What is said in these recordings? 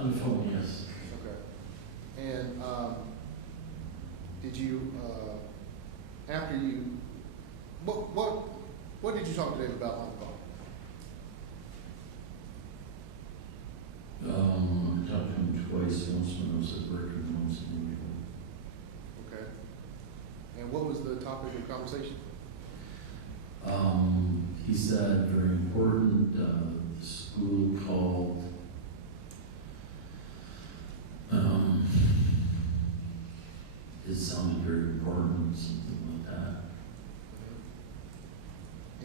On the phone, yes. Okay. And did you, after you, what did you talk to Dave about on the phone? I talked to him twice, once when I was at work and once in the weekend. Okay. And what was the topic of conversation? He said very important, the school called, it sounded very important, something like that.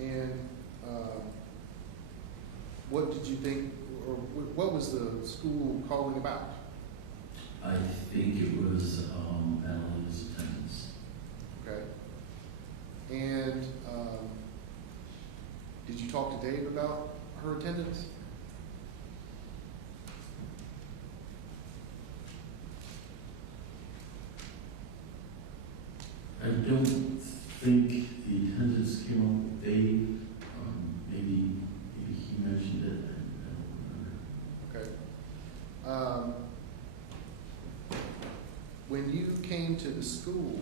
And what did you think, or what was the school calling about? I think it was Madeline's attendance. Okay. And did you talk to Dave about her attendance? I don't think the attendance came up with Dave. Maybe he mentioned it. I don't remember. Okay. When you came to the school,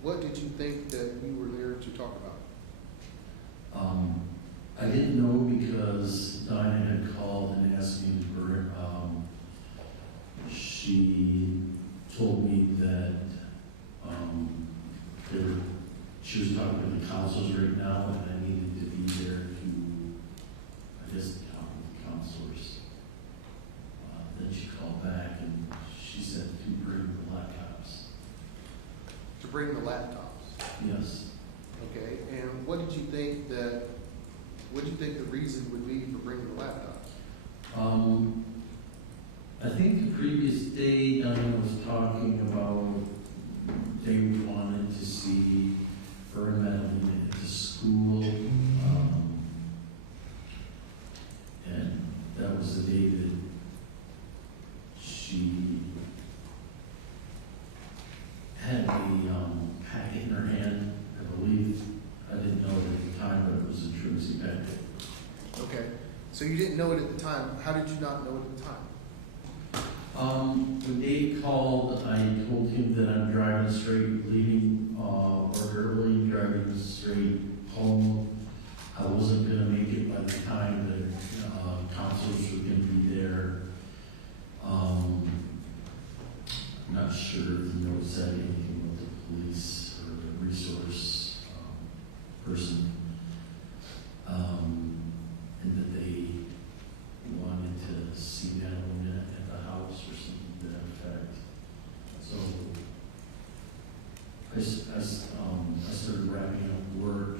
what did you think that you were there to talk about? I didn't know because Diana had called and asked me to bring. She told me that she was talking to the counselors right now, and I needed to be there to, I guess, talk with the counselors. Then she called back and she said to bring the laptops. To bring the laptops. Yes. Okay. And what did you think the reason would be for bringing the laptops? I think the previous day Diana was talking about they wanted to see her and Madalina at the school. And that was the day that she had the packet in her hand, I believe. I didn't know it at the time, but it was a truancy packet. Okay. So you didn't know it at the time. How did you not know it at the time? When Dave called, I told him that I'm driving straight, leaving work early, driving straight home. I wasn't going to make it by the time that counselors were going to be there. I'm not sure if the note said anything about the police or the resource person. And that they wanted to see Madalina at the house or something to that effect. So I started wrapping up work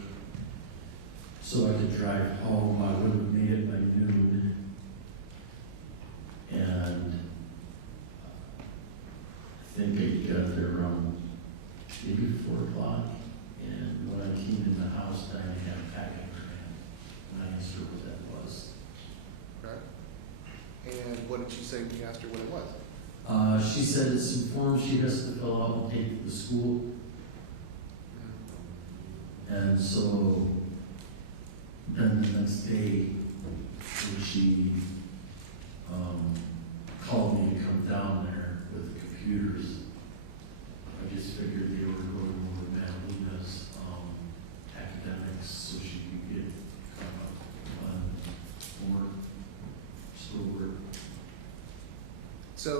so I could drive home. I would have made it by noon. And I think I got there around maybe 4 o'clock. And when I came in the house, I had a packet in her hand. And I asked her what that was. Okay. And what did she say when you asked her what it was? She said it's some forms she has to fill out and take to the school. And so then the next day, when she called me to come down there with the computers, I just figured they were going over Madalina's academics so she could get on homework, schoolwork. So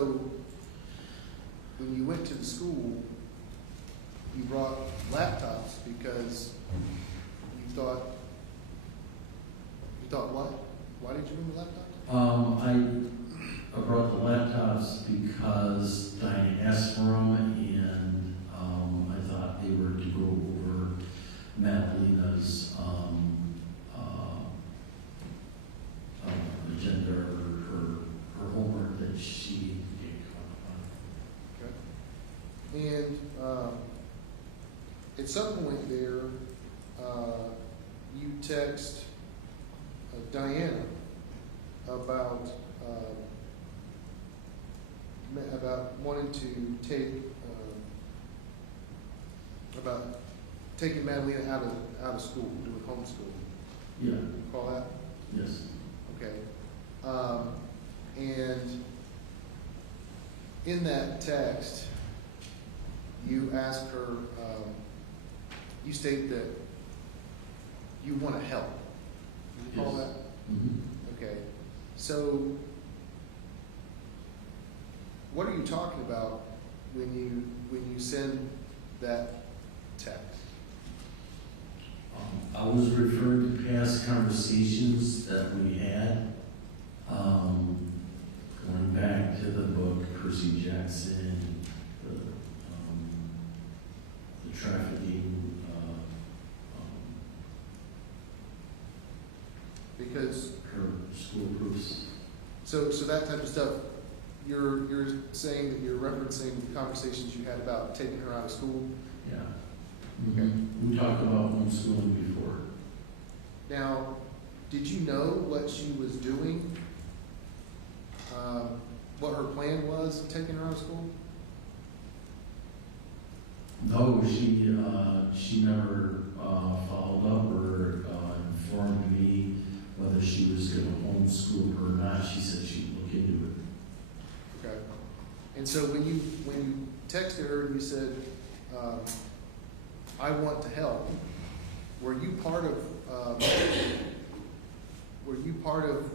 when you went to the school, you brought laptops because you thought what? Why did you bring the laptops? I brought the laptops because Diane asked for them, and I thought they were to go over Madalina's agenda or her homework that she gave caught Okay. And at some point there, you text Diana about wanting to take about taking Madalina out of school, doing homeschooling. Yeah. You recall that? Yes. Okay. And in that text, you ask her, you state that you want to help. You recall Yes. that? Mhm. Okay. So, what are you talking about when you send that text? I was referring to past conversations that we had, going back to the book, Percy Jackson, the trafficking, Because her school proofs. so that type of stuff, you're saying that you're referencing the conversations you had about taking her out of school. Yeah. Okay. We talked about homeschooling before. Now, did you know what she was doing? What her plan was in taking her out of school? No, she never followed up or informed me whether she was going to homeschool her or not. She said she'd look into it. Okay. And so when you texted her and you said, "I want to help," were you part of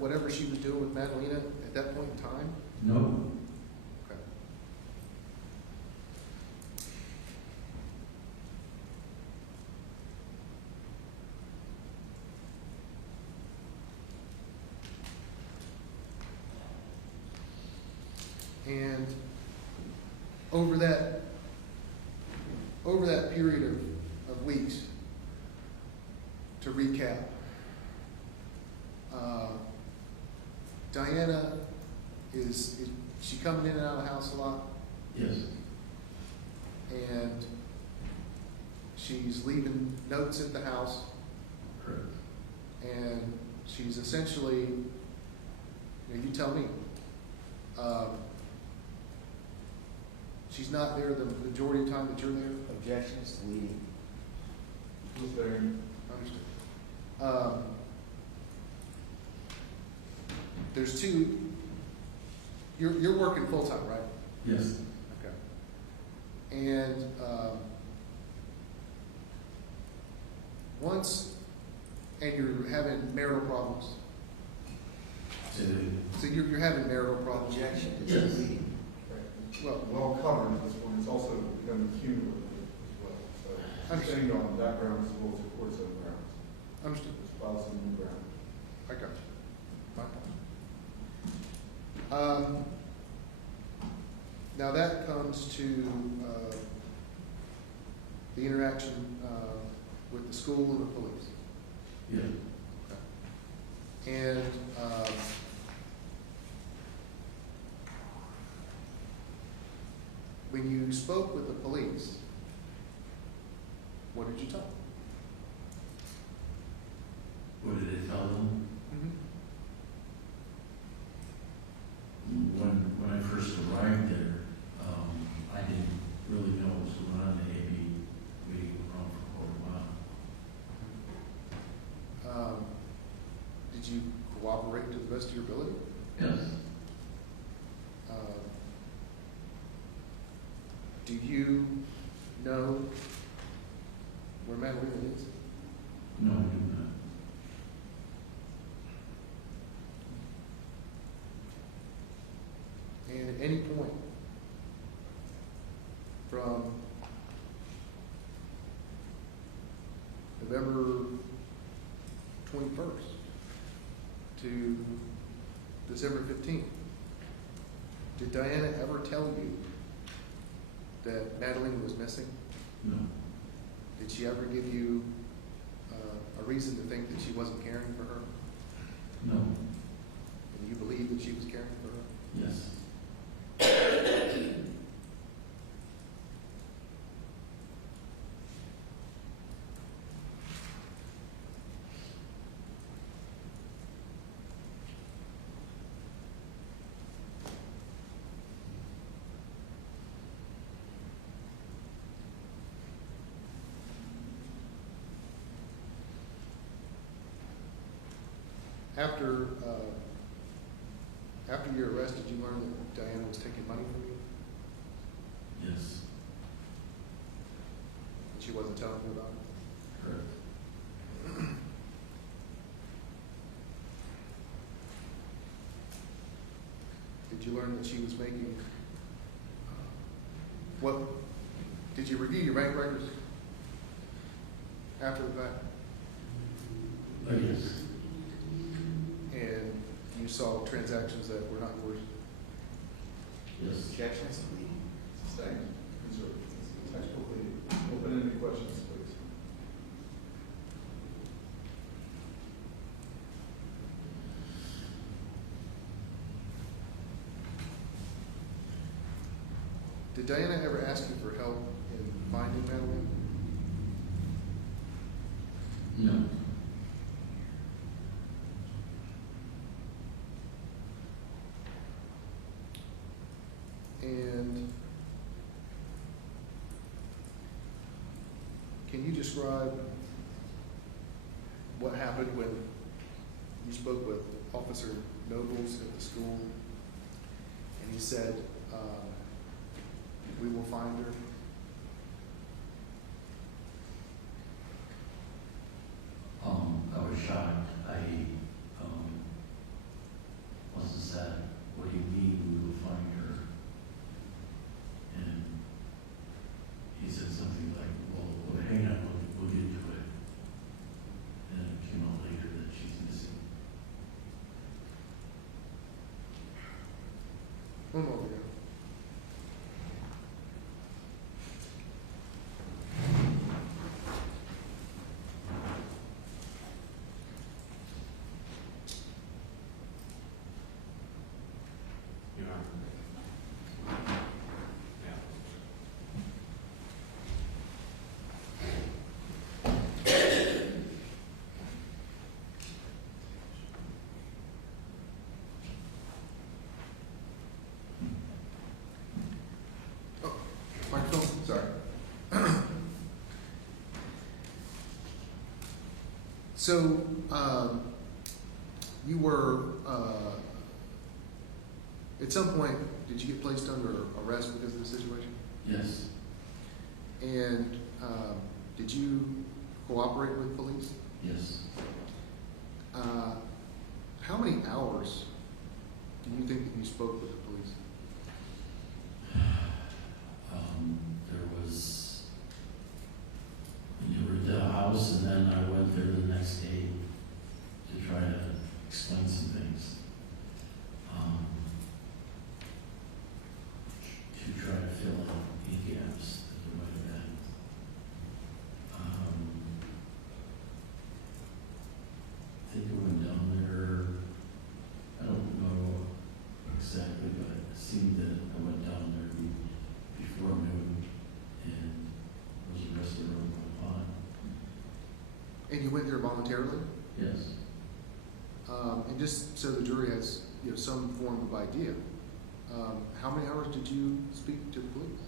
whatever she was doing with Madalina at that point in time? No. Okay. And over that period of weeks, to recap, Diana, is she coming in and out of the house a lot? Yes. And she's leaving notes at the house, Correct. and she's essentially, you tell me, she's not there the majority of the time that you're there? Objections to leading. Who's there? Understood. There's two, you're working full-time, right? Yes. Okay. And and you're having marital problems. So you're having marital problems. Objection to Yes. leading. Well, Well covered at this point, it's also becoming cumulative as well, so Understood. depending on backgrounds as well as the court's own grounds. understood. It's about some new ground. I got you. My point. Now that comes to the interaction with the school and the police. Yeah. And when you spoke with the police, what did you tell them? What did they tell them? When I first arrived there, I didn't really know what was going on. They had me waiting around for quite a while. Did you cooperate to the best of your ability? Yes. Do you know where Madalina is? No, I do not. And at any point from November 21st to December 15th, did Diana ever tell you that Madalina was missing? No. Did she ever give you a reason to think that she wasn't caring for her? No. And you believe that she was caring for her? Yes. After After your arrest, did you learn that Diana was taking money from you? Yes, And she wasn't telling you about it? correct. Did you learn that she was making, what, did you review your bank records after the fact? Yes, And you saw transactions that were not yours? yes. Objections? Sustained. Reserved. Textually, open-ended questions, please. Did Diana ever ask you for help in finding Madalina? No, And can you describe what happened when you spoke with Officer Nobles at the school and he said, we will find her? I was shocked. Wasn't sad. What do you mean we will find her? And he said something like, well hang on, we'll get to it. And it came out later that she's missing. One more ago. Your Honor. Yeah. Oh, microphone, sorry. So, you were, at some point, did you get placed under arrest because of the situation? Yes, And did you cooperate with police? yes. How many hours do you think that you spoke with the police? There was, you were at the house and then I went there the next day to try to explain some things. To try to fill in any gaps that there might have been. I think I went down there, I don't know exactly, but it seemed that I went down there before noon and was arrested around 1 o'clock. And you went there voluntarily? Yes, And just so the jury has, some form of idea, how many hours did you speak to the police?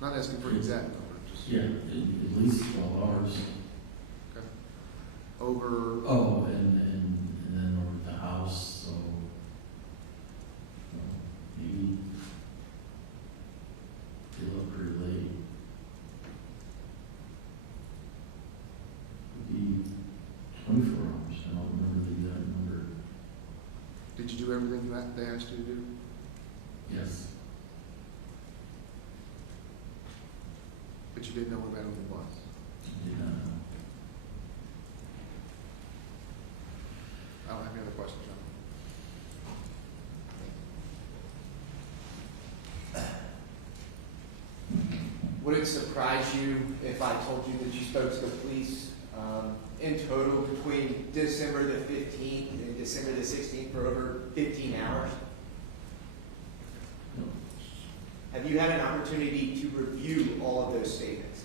Not asking for an exact number, just. yeah, at least 12 hours. Okay. Over, Oh, and then over at the house, so maybe till up pretty late. Could be 24 hours. I don't remember the exact number. did you do everything they asked you to do? Yes, But you didn't know where Madalyn was? I did not know. I don't have any other questions, John. Would it surprise you if I told you that you spoke to the police in total between December the 15th and December the 16th for over 15 hours? No. Have you had an opportunity to review all of those statements?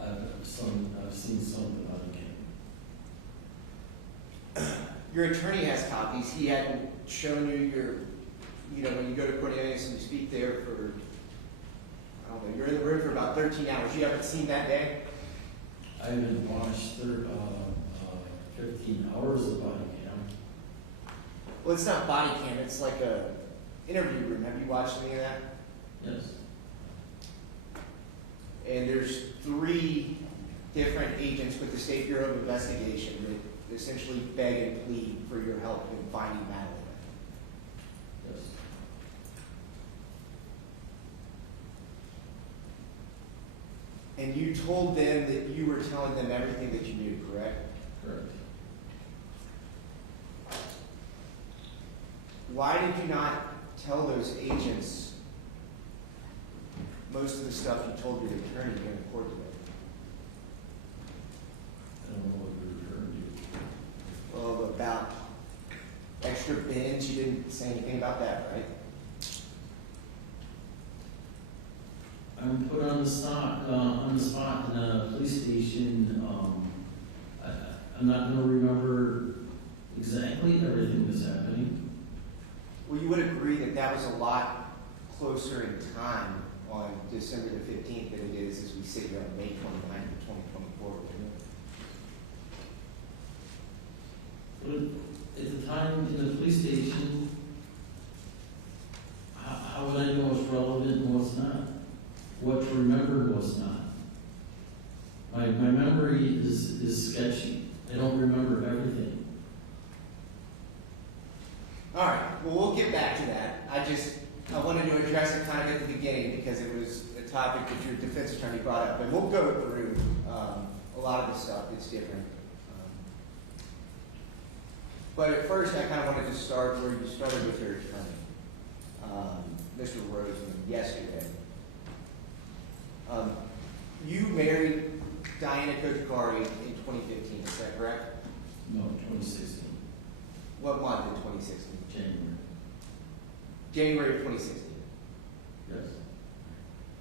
I've seen some about it. Your attorney has copies. He hadn't shown you when you go to Cornelius and you speak there for, I don't know, you're in the room for about 13 hours. You haven't seen that day? I haven't watched 15 hours of body cam. Well, it's not body cam, it's like a interview room. Have you watched any of that? Yes. And there's 3 different agents with the State Bureau of Investigation that essentially beg and plead for your help in finding Madalina. Yes. And you told them that you were telling them everything that you knew, correct? Correct. Why did you not tell those agents most of the stuff you told your attorney during the court today? I don't know what you're referring to. Well, about extra bins, you didn't say anything about that, right? I'm put on the spot in a police station. I'm not going to remember exactly everything that's happening. Well, you would agree that that was a lot closer in time on December the 15th than it is as we sit here on May 29th of 2024, wouldn't it? But at the time in the police station, how would I know what's relevant and what's not? What to remember and what's not? My memory is sketchy. I don't remember everything. All right, well, we'll get back to that. I wanted to address it kind of at the beginning because it was a topic that your defense attorney brought up. And we'll go through a lot of the stuff that's different. But at first, I kind of wanted to start where you started with your attorney, Mr. Roseman, yesterday. You married Madalina Cojocari in 2015, is that correct? No, 2016, What month in 2016? January. January of 2016. Yes.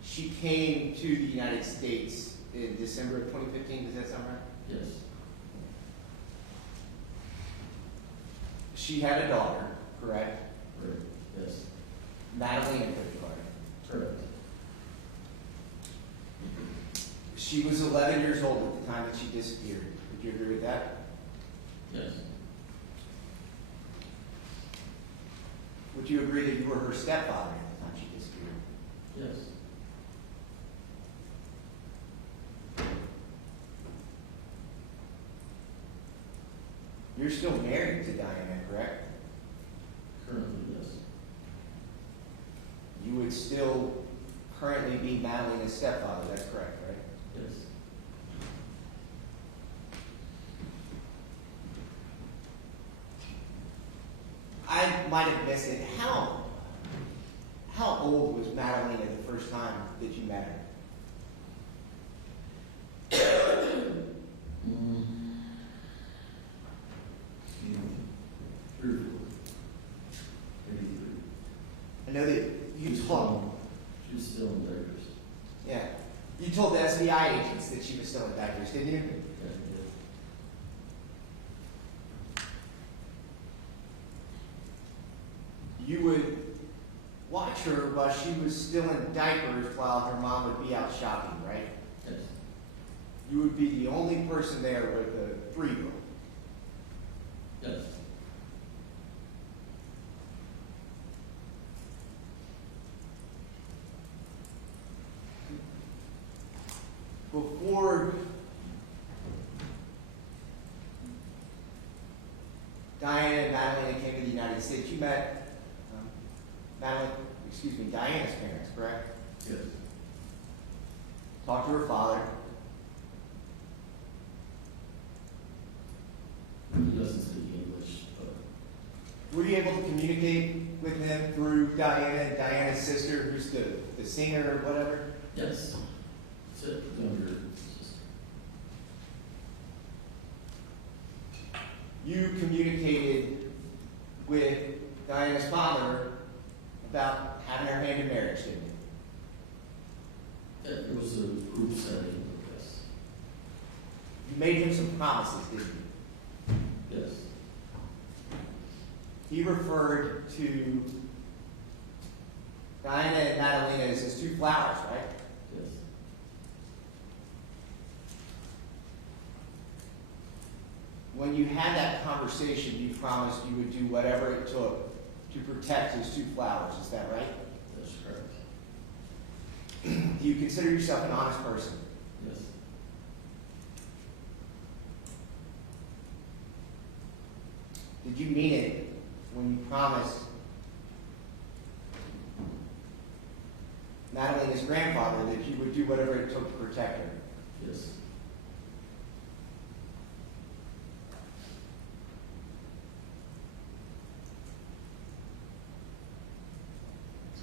She came to the United States in December of 2015, does that sound right? Yes. She had a daughter, correct? Correct. Yes. Madalina Cojocari. Correct. She was 11 years old at the time that she disappeared. Would you agree with that? Yes. Would you agree that you were her stepfather at the time she disappeared? Yes. You're still married to Diana, correct? Currently, yes. You would still currently be Madalina's stepfather, that's correct, right? Yes. I might have missed it. How old was Madalina the first time that you met her? Mm. 3 or 4. Maybe 3. I know that you told, She's still in diapers. yeah, you told the SBI agents that she was still in diapers, didn't you? Yeah, You would watch her while she was still in diapers while her mom would be out shopping, right? yes. You would be the only person there with a 3-year-old. Yes. Before Diana and Madalina came to the United States, you met Diana's parents, correct? Yes. Talked to her father. He doesn't speak English, but Were you able to communicate with him through Diana, Diana's sister, who's the singer or whatever? yes. That's it. Younger sister. You communicated with Diana's father about having her hand in marriage, didn't you? Yeah, it was a group setting, yes. You made him some promises, didn't you? Yes. He referred to Diana and Madalina as his 2 flowers, right? Yes. when you had that conversation, you promised you would do whatever it took to protect those two flowers. Is that right? That's correct. Do you consider yourself an honest person? Yes. Did you mean it when you promised Madalina's grandfather that you would do whatever it took to protect her? Yes.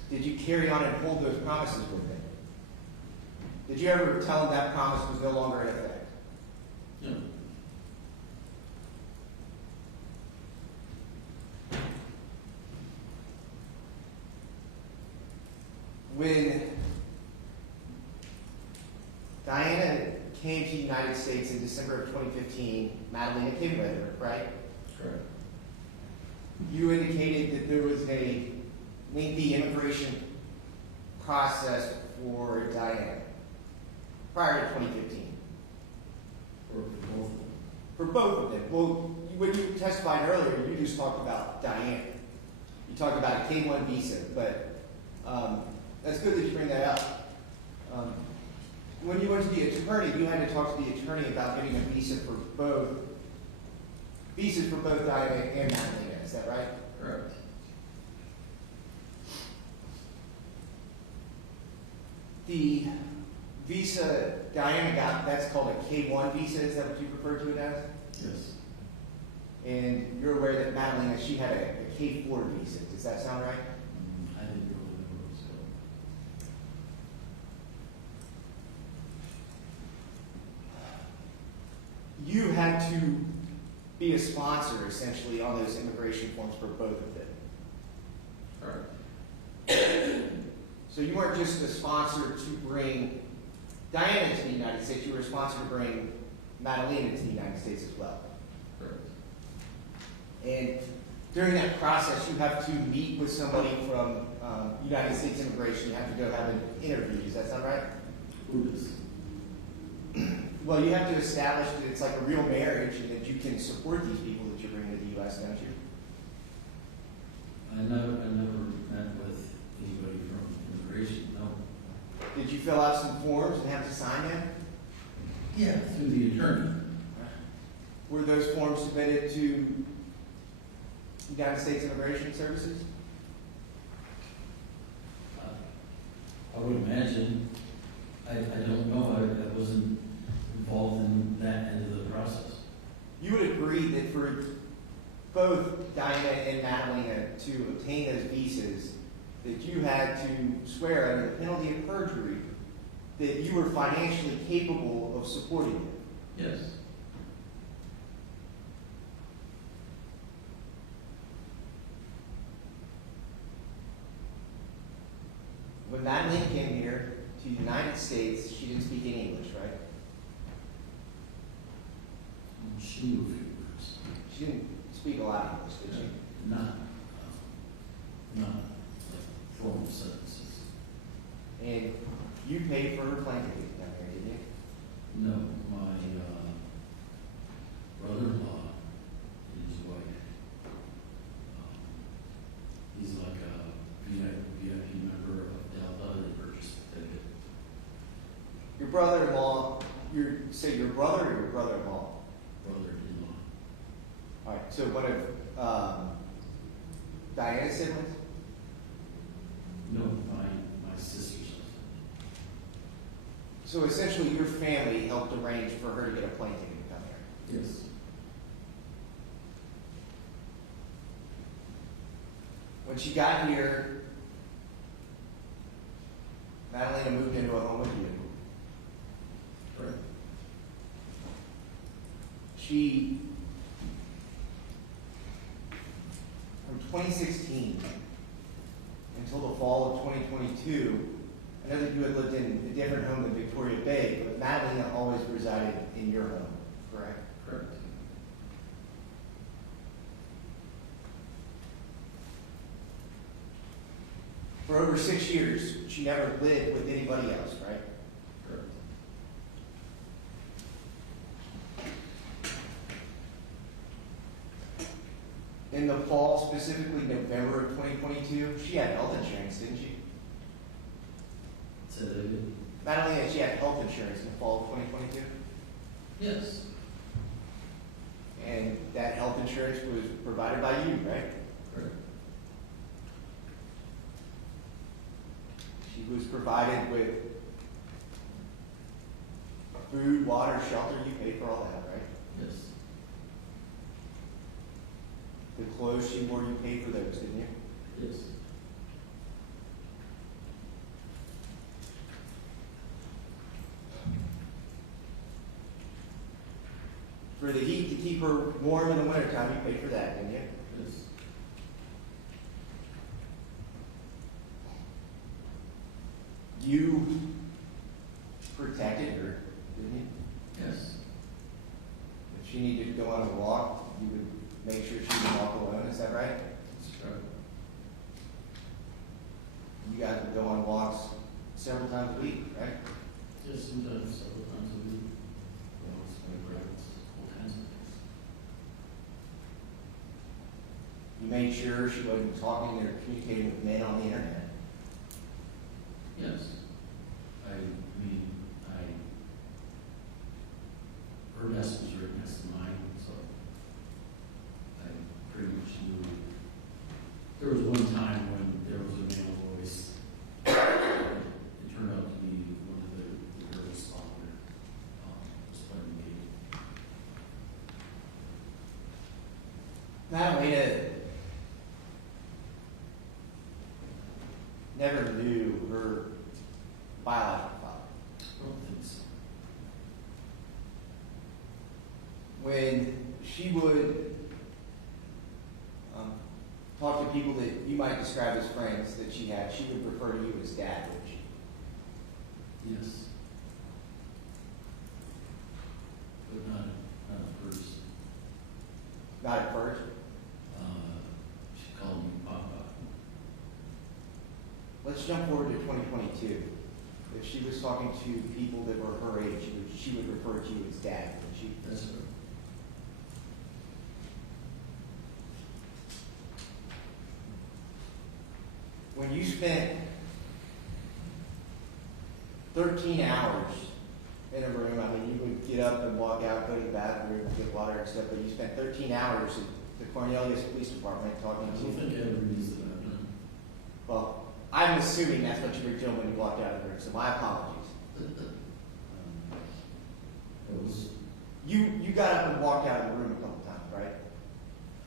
Did you carry on and hold those promises with him? Did you ever tell him that promise was no longer in effect? No. When Diana came to the United States in December of 2015, Madalina came with her, right? Correct. You indicated that there was a lengthy immigration process for Diana prior to 2015. For both of them. For both of them. Well, when you testified earlier, you just talked about Diana. You talked about a K-1 visa, but that's good that you bring that up. When you went to the attorney, you had to talk to the attorney about getting a visa for both, visas for both Diana and Madalina. Is that right? Correct. The visa Diana got, that's called a K-1 visa. Is that what you refer to it as? Yes. And you're aware that Madalina, she had a K-4 visa. Does that sound right? I didn't really know, so. You had to be a sponsor, essentially, on those immigration forms for both of them. Correct. So you weren't just a sponsor to bring Diana to the United States, you were a sponsor to bring Madalina to the United States as well. Correct. And during that process, you have to meet with somebody from United States Immigration. You have to go have an interview. Does that sound right? Who is? Well, you have to establish that it's like a real marriage and that you can support these people that you're bringing to the U.S., don't you? I never met with anybody from immigration, no. Did you fill out some forms and have to sign them? Yeah, through the attorney. Were those forms submitted to United States Immigration Services? I would imagine. I don't know. I wasn't involved in that end of the process. You would agree that for both Diana and Madalina to obtain those visas, that you had to swear under the penalty of perjury that you were financially capable of supporting them. Yes. When Madalina came here to the United States, she didn't speak any English, right? She knew a few words. She didn't speak a lot of English, did she? Not like formal sentences. And you paid for her plane ticket down there, didn't you? No, my brother-in-law and his wife. He's like a VIP member of Delta. They purchased the ticket. Your brother-in-law, say your brother or your brother-in-law? Brother-in-law. All right, so one of Diana's siblings? No, my sister's husband. So essentially your family helped arrange for her to get a plane ticket to come here. Yes. When she got here, Madalina moved into a home with you. Correct. She, from 2016 until the fall of 2022, I know that you had lived in a different home than Victoria Bay, but Madalina always resided in your home, correct? Correct. For over 6 years, she never lived with anybody else, right? Correct. in the fall, specifically November of 2022, she had health insurance, didn't she? Say that again? Madalina, she had health insurance in the fall of 2022? Yes. And that health insurance was provided by you, right? Correct. She was provided with food, water, shelter. You paid for all that, right? Yes. The clothes she wore, you paid for those, didn't you? Yes. For the heat to keep her warm in the wintertime, you paid for that, didn't you? Yes. You protected her, didn't you? Yes. If she needed to go on a walk, you would make sure she didn't walk alone, is that right? That's correct. You guys would go on walks several times a week, right? Yes, sometimes, several times a week. Walks, breakfasts, all kinds of things. You made sure she wasn't talking or communicating with men on the internet. Yes. Her desk was right next to mine, so I pretty much knew. There was one time when there was a male voice. It turned out to be one of the girls' father, was playing the game. Madalina never knew her biological father. I don't think so. When she would talk to people that you might describe as friends that she had, she would refer to you as dad, would she? Yes. But not at first. Not at first. She called me Papa. Let's jump forward to 2022. If she was talking to people that were her age, she would refer to you as dad, would she? That's her. When you spent 13 hours in a room, I mean, you would get up and walk out, go to the bathroom, get water and stuff, but you spent 13 hours at the Cornelius Police Department I talking don't to think I ever used that. I've done. Well, I'm assuming that's what you were doing when you walked out of the room, so my apologies. It was, You got up and walked out of the room a couple times, right?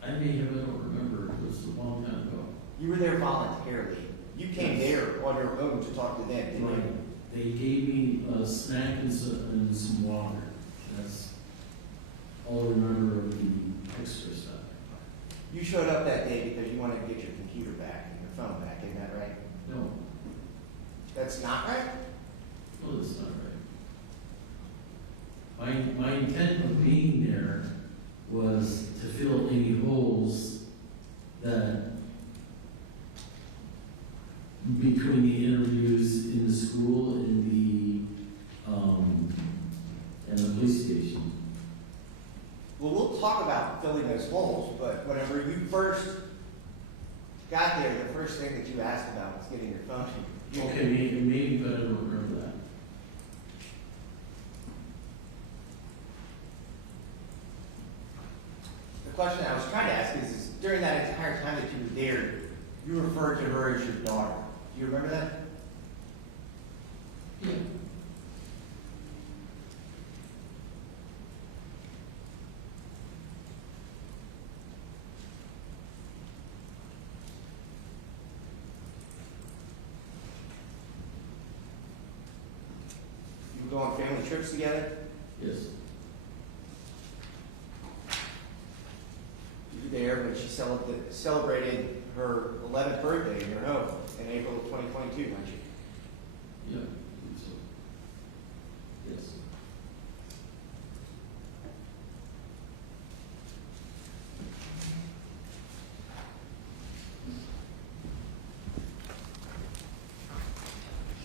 I may have, I don't remember, it was a long time ago. You were there voluntarily. You came there on your own to talk to them, didn't you? They gave me a snack and some water. That's all I remember of the extra stuff. You showed up that day because you wanted to get your computer back and your phone back, isn't that right? No, That's not right? no, that's not right. My intent of being there was to fill any holes that between the interviews in the school and the police station. Well, we'll talk about filling those holes, but whenever you first got there, the first thing that you asked about was getting your phone. Okay, maybe, but I don't remember that. The question I was trying to ask is during that entire time that you were there, you referred to her as your daughter. Do you remember that? Yeah. You would go on family trips together? Yes. You were there when she celebrated her 11th birthday in your home in April of 2022, weren't you?